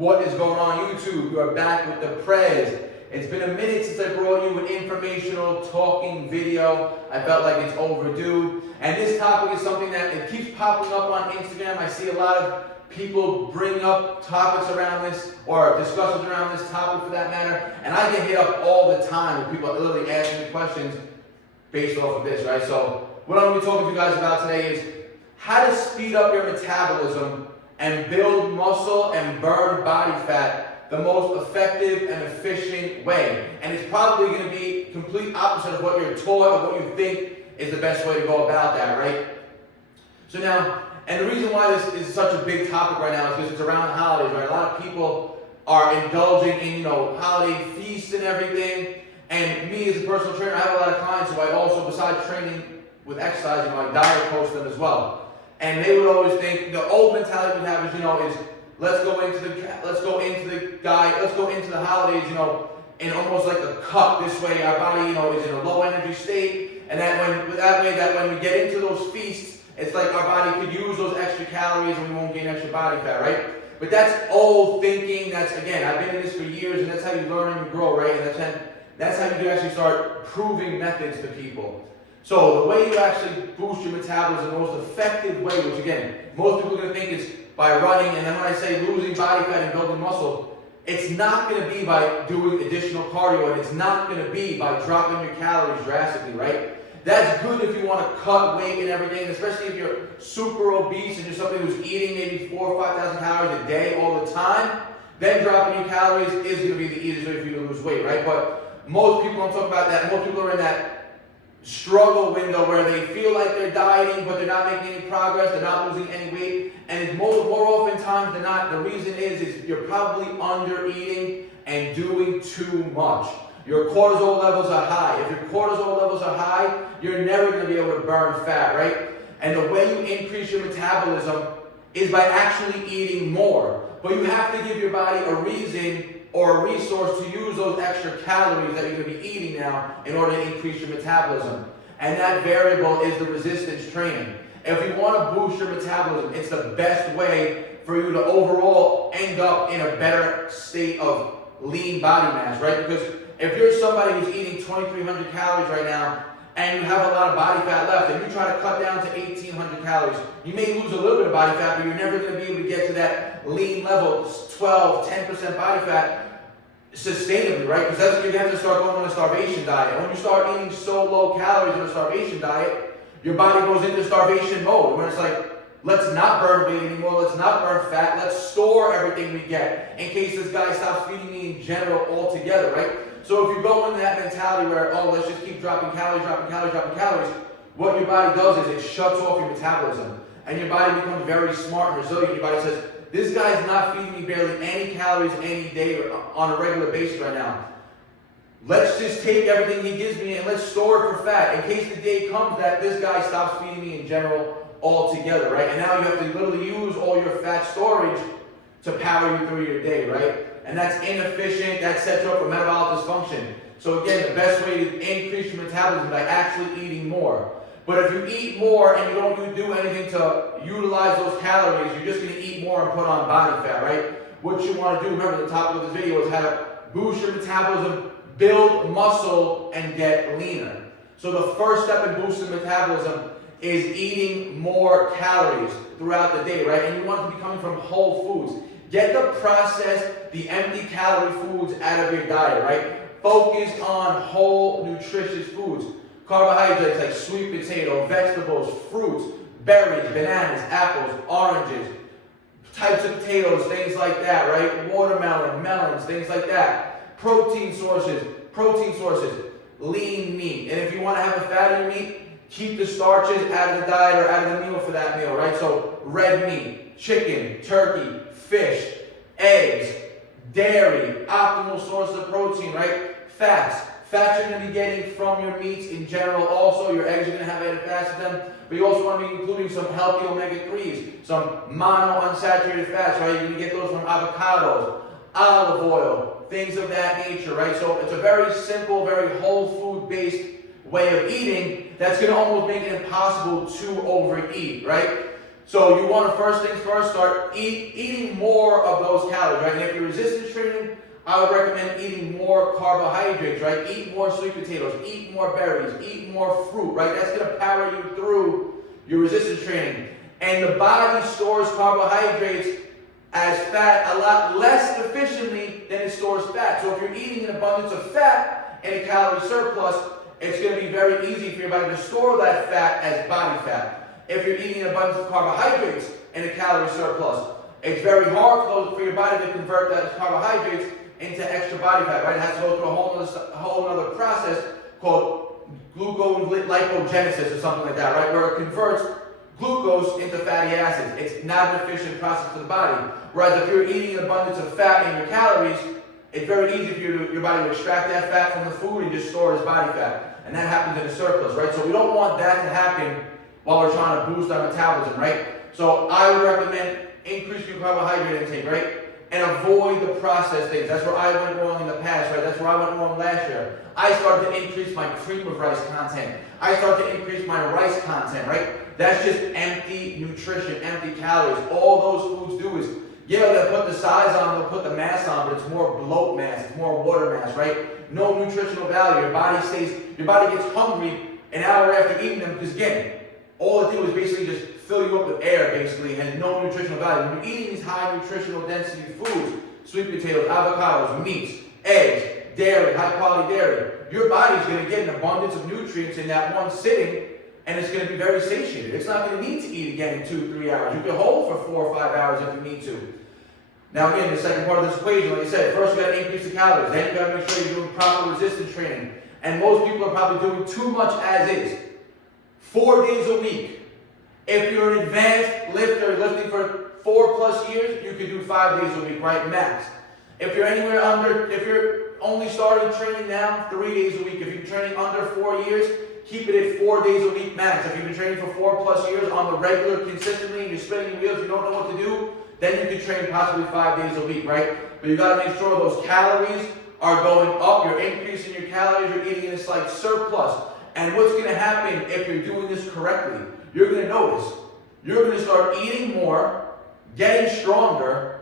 What is going on YouTube? You are back with the Prez. It's been a minute since I brought you an informational talking video. I felt like it's overdue. And this topic is something that it keeps popping up on Instagram. I see a lot of people bring up topics around this, or discussions around this topic for that matter. And I get hit up all the time with people literally asking me questions based off of this, right? So what I'm going to be talking to you guys about today is how to speed up your metabolism and build muscle and burn body fat the most effective and efficient way. And it's probably going to be complete opposite of what you're taught or what you think is the best way to go about that, right? So now, and the reason why this is such a big topic right now is because it's around the holidays, right? A lot of people are indulging in, holiday feasts and everything. And me as a personal trainer, I have a lot of clients who I also, besides training with exercising, I diet coach them as well. And they would always think, the old mentality we have is, is let's go into the holidays, in almost like a cut. This way our body, is in a low energy state. And that when we get into those feasts, it's like our body could use those extra calories and we won't gain extra body fat, right? But that's old thinking. That's, again, I've been in this for years, and that's how you learn and you grow, right? And that's how you can actually start proving methods to people. So the way you actually boost your metabolism, the most effective way, which again, most people are going to think is by running, and then when I say losing body fat and building muscle, it's not going to be by doing additional cardio, and it's not going to be by dropping your calories drastically, right? That's good if you want to cut weight and everything, especially if you're super obese and you're somebody who's eating maybe 4,000 or 5,000 calories a day all the time. Then dropping your calories is going to be the easiest way for you to lose weight, right? But most people, I'm talking about that, most people are in that struggle window where they feel like they're dieting, but they're not making any progress, they're not losing any weight, and it's more often times than not, the reason is you're probably under eating and doing too much. Your cortisol levels are high. If your cortisol levels are high, you're never going to be able to burn fat, right? And the way you increase your metabolism is by actually eating more. But you have to give your body a reason or a resource to use those extra calories that you're going to be eating now in order to increase your metabolism. And that variable is the resistance training. If you want to boost your metabolism, it's the best way for you to overall end up in a better state of lean body mass, right? Because if you're somebody who's eating 2,300 calories right now, and you have a lot of body fat left, and you try to cut down to 1,800 calories, you may lose a little bit of body fat, but you're never going to be able to get to that lean level, 12, 10% body fat, sustainably, right? Because that's when you have to start going on a starvation diet. And when you start eating so low calories in a starvation diet, your body goes into starvation mode, where it's like, let's not burn weight anymore, let's not burn fat, let's store everything we get in case this guy stops feeding me in general altogether, right? So if you go into that mentality where, let's just keep dropping calories, what your body does is it shuts off your metabolism. And your body becomes very smart and resilient. Your body says, this guy's not feeding me barely any calories any day or on a regular basis right now. Let's just take everything he gives me and let's store it for fat in case the day comes that this guy stops feeding me in general altogether, right? And now you have to literally use all your fat storage to power you through your day, right? And that's inefficient, that sets you up for metabolic dysfunction. So again, the best way to increase your metabolism is by actually eating more. But if you eat more and you don't do anything to utilize those calories, you're just going to eat more and put on body fat, right? What you want to do, remember the topic of this video is how to boost your metabolism, build muscle, and get leaner. So the first step in boosting metabolism is eating more calories throughout the day, right? And you want it to be coming from whole foods. Get the processed, the empty calorie foods out of your diet, right? Focus on whole, nutritious foods. Carbohydrates like sweet potato, vegetables, fruits, berries, bananas, apples, oranges, types of potatoes, things like that, right? Watermelon, melons, things like that. Protein sources, lean meat. And if you want to have a fattier meat, keep the starches out of the diet or out of the meal for that meal, right? So red meat, chicken, turkey, fish, eggs, dairy, optimal source of protein, right? Fats. Fats you're going to be getting from your meats in general also. Your eggs are going to have added fats in them. But you also want to be including some healthy omega-3s, some monounsaturated fats, right? You're going to get those from avocados, olive oil, things of that nature, right? So it's a very simple, very whole food-based way of eating that's going to almost make it impossible to overeat, right? So you want to first things first, start eating more of those calories, right? And if you're resistance training, I would recommend eating more carbohydrates, right? Eat more sweet potatoes, eat more berries, eat more fruit, right? That's going to power you through your resistance training. And the body stores carbohydrates as fat a lot less efficiently than it stores fat. So if you're eating an abundance of fat and a calorie surplus, it's going to be very easy for your body to store that fat as body fat. If you're eating an abundance of carbohydrates and a calorie surplus, it's very hard for your body to convert that carbohydrates into extra body fat, right? It has to go through a whole other process called glucolipogenesis or something like that, right? Where it converts glucose into fatty acids. It's not an efficient process for the body. Whereas if you're eating an abundance of fat in your calories, it's very easy for your body to extract that fat from the food and just store as body fat. And that happens in a surplus, right? So we don't want that to happen while we're trying to boost our metabolism, right? So I would recommend increase your carbohydrate intake, right? And avoid the processed things. That's where I went wrong in the past, right? That's where I went wrong last year. I started to increase my cream of rice content. I started to increase my rice content, right? That's just empty nutrition, empty calories. All those foods do is, yeah, they'll put the size on, they'll put the mass on, but it's more bloat mass, it's more water mass, right? No nutritional value. Your body gets hungry an hour after eating them because again, all it do is basically just fill you up with air, basically, and has no nutritional value. When you're eating these high nutritional density foods, sweet potatoes, avocados, meats, eggs, dairy, high quality dairy, your body's going to get an abundance of nutrients in that one sitting, and it's going to be very satiated. It's not going to need to eat again in 2-3 hours. You can hold for 4 or 5 hours if you need to. Now again, the second part of this equation, like I said, first you got to increase the calories, then you got to make sure you're doing proper resistance training. And most people are probably doing too much as is. 4 days a week. If you're an advanced lifter, lifting for 4+ years, you can do 5 days a week, right? Max. If you're anywhere under, if you're only starting training now, 3 days a week. If you're training under 4 years, keep it at 4 days a week max. If you've been training for 4+ years on the regular, consistently, and you're spinning your wheels, you don't know what to do, then you can train possibly 5 days a week, right? But you got to make sure those calories are going up. You're increasing your calories. You're eating in a slight surplus. And what's going to happen if you're doing this correctly? You're going to notice. You're going to start eating more, getting stronger,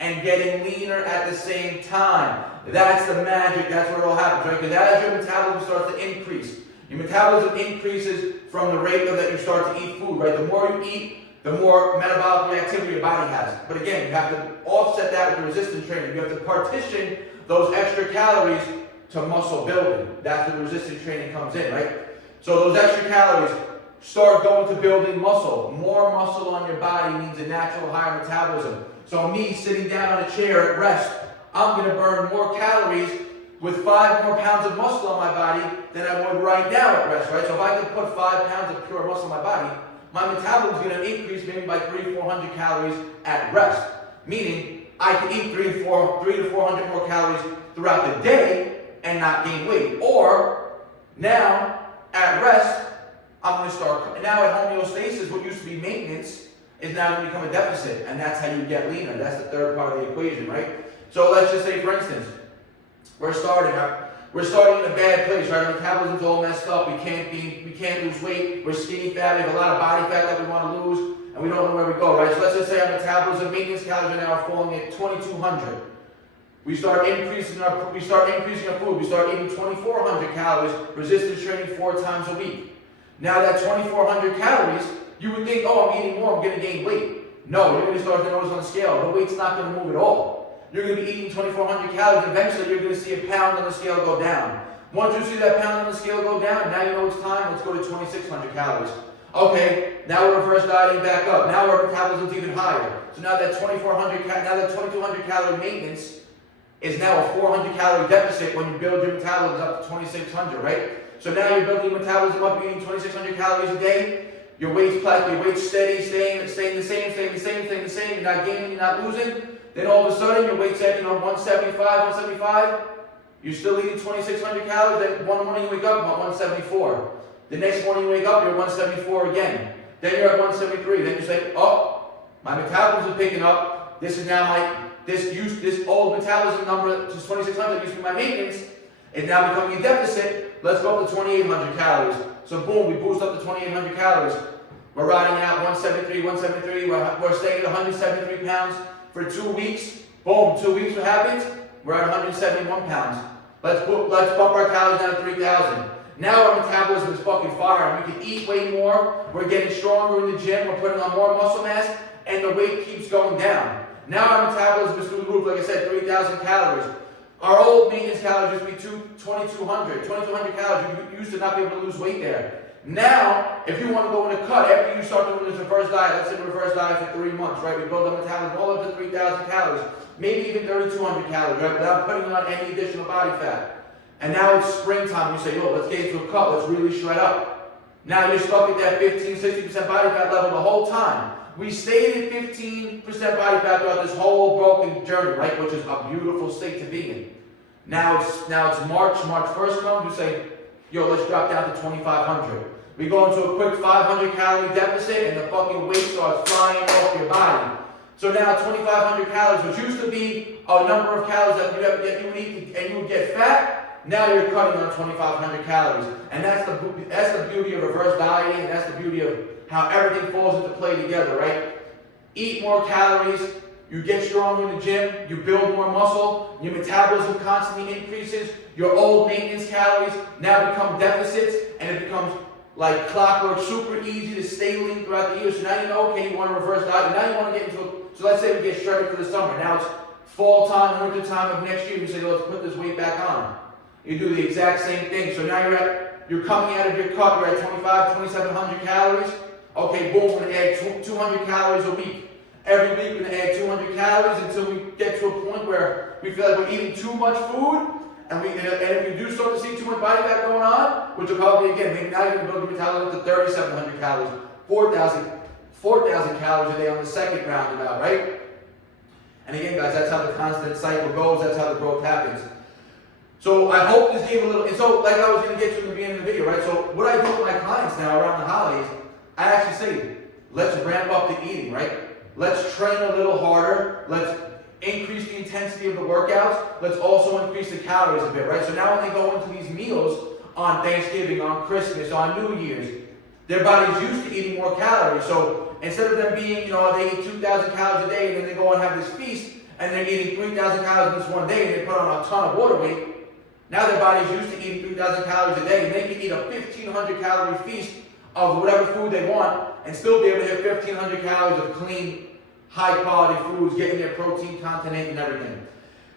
and getting leaner at the same time. That's the magic. That's where it all happens, right? Because as your metabolism starts to increase, your metabolism increases from the rate that you start to eat food, right? The more you eat, the more metabolic reactivity your body has. But again, you have to offset that with the resistance training. You have to partition those extra calories to muscle building. That's where the resistance training comes in, right? So those extra calories start going to building muscle. More muscle on your body means a natural higher metabolism. So me sitting down on a chair at rest, I'm going to burn more calories with 5 more pounds of muscle on my body than I would right now at rest, right? So if I could put 5 pounds of pure muscle on my body, my metabolism is going to increase maybe by 300-400 calories at rest. Meaning, I can eat 3 to 400 more calories throughout the day and not gain weight. Or, now, at rest, I'm going to start, now at homeostasis, what used to be maintenance is now going to become a deficit, and that's how you get leaner. That's the third part of the equation, right? So let's just say, for instance, we're starting in a bad place, right? Our metabolism's all messed up. We can't lose weight. We're skinny fat. We have a lot of body fat that we want to lose, and we don't know where we go, right? So let's just say our metabolism maintenance calories are now falling at 2,200. We start increasing our food. We start eating 2,400 calories. Resistance training 4 times a week. Now that 2,400 calories, you would think, oh, I'm eating more. I'm going to gain weight. No, you're going to start to notice on the scale. The weight's not going to move at all. You're going to be eating 2,400 calories. Eventually, you're going to see a pound on the scale go down. Once you see that pound on the scale go down, now you know it's time. Let's go to 2,600 calories. Okay, now we're reverse dieting back up. Now our metabolism's even higher. So now that 2,200 calorie maintenance is now a 400 calorie deficit when you build your metabolism up to 2,600, right? So now you're building your metabolism up, you're eating 2,600 calories a day. Your weight's steady, staying the same. You're not gaining, you're not losing. Then all of a sudden, your weight's at 175. You're still eating 2,600 calories. Then one morning you wake up, about 174. The next morning you wake up, you're 174 again. Then you're at 173. Then you say, oh, my metabolism is picking up. This is now this old metabolism number, which is 2,600, used to be my maintenance, is now becoming a deficit. Let's go up to 2,800 calories. So boom, we boost up to 2,800 calories. We're riding out 173, 173. We're staying at 173 pounds for 2 weeks. Boom, 2 weeks, what happens? We're at 171 pounds. Let's bump our calories down to 3,000. Now our metabolism is fucking firing. We can eat way more. We're getting stronger in the gym. We're putting on more muscle mass, and the weight keeps going down. Now our metabolism is through the roof. Like I said, 3,000 calories. Our old maintenance calories used to be 2,200. 2,200 calories. You used to not be able to lose weight there. Now, if you want to go in a cut, after you start doing this reverse diet, let's say reverse diet for 3 months, right? We build up metabolism all up to 3,000 calories, maybe even 3,200 calories, right? Without putting on any additional body fat. And now it's springtime. You say, yo, let's get into a cut. Let's really shred up. Now you're stuck at that 15, 60% body fat level the whole time. We stayed at 15% body fat throughout this whole broken journey, right? Which is a beautiful state to be in. Now it's March 1st comes, you say, yo, let's drop down to 2,500. We go into a quick 500 calorie deficit and the fucking weight starts flying off your body. So now 2,500 calories, which used to be a number of calories that you would eat and you would get fat, now you're cutting on 2,500 calories. And that's the beauty of reverse dieting, and that's the beauty of how everything falls into play together, right? Eat more calories, you get stronger in the gym, you build more muscle, your metabolism constantly increases, your old maintenance calories now become deficits, and it becomes like clockwork, super easy to stay lean throughout the year. So now you know, okay, you want to reverse diet, now you want to get into so let's say we get shredded for the summer. Now it's fall time, winter time of next year, you say, well, let's put this weight back on. You do the exact same thing. So now you're coming out of your cut, you're at 2,700 calories. Okay, boom, we're going to add 200 calories a week. Every week we're going to add 200 calories until we get to a point where we feel like we're eating too much food, and if we do start to see too much body fat going on, which will probably, again, maybe now you're going to build your metabolism up to 3,700 calories, 4,000 calories a day on the second roundabout, right? And again, guys, that's how the constant cycle goes. That's how the growth happens. So I hope this gave a little, and so like I was going to get to in the beginning of the video, right? So what I do with my clients now around the holidays, I actually say, let's ramp up the eating, right? Let's train a little harder. Let's increase the intensity of the workouts. Let's also increase the calories a bit, right? So now when they go into these meals on Thanksgiving, on Christmas, on New Year's, their body's used to eating more calories. So instead of them being, they eat 2,000 calories a day and then they go and have this feast and they're eating 3,000 calories in this one day and they put on a ton of water weight, now their body's used to eating 3,000 calories a day and they can eat a 1,500 calorie feast of whatever food they want and still be able to hit 1,500 calories of clean, high quality foods, getting their protein content in and everything.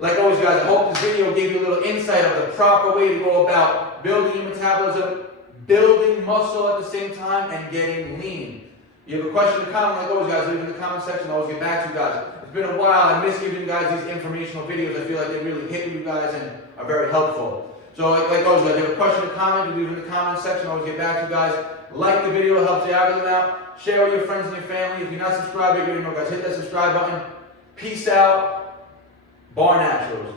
Like always, guys, I hope this video gave you a little insight of the proper way to go about building your metabolism, building muscle at the same time, and getting lean. You have a question or comment, like always, guys, leave it in the comment section. I'll always get back to you guys. It's been a while. I miss giving you guys these informational videos. I feel like they really hit with you guys and are very helpful. So like always, guys, if you have a question or comment, you leave it in the comment section. I'll always get back to you guys. Like the video, it helps the algorithm out. Share with your friends and your family. If you're not subscribed, you already know, guys, hit that subscribe button. Peace out. Barnaturals.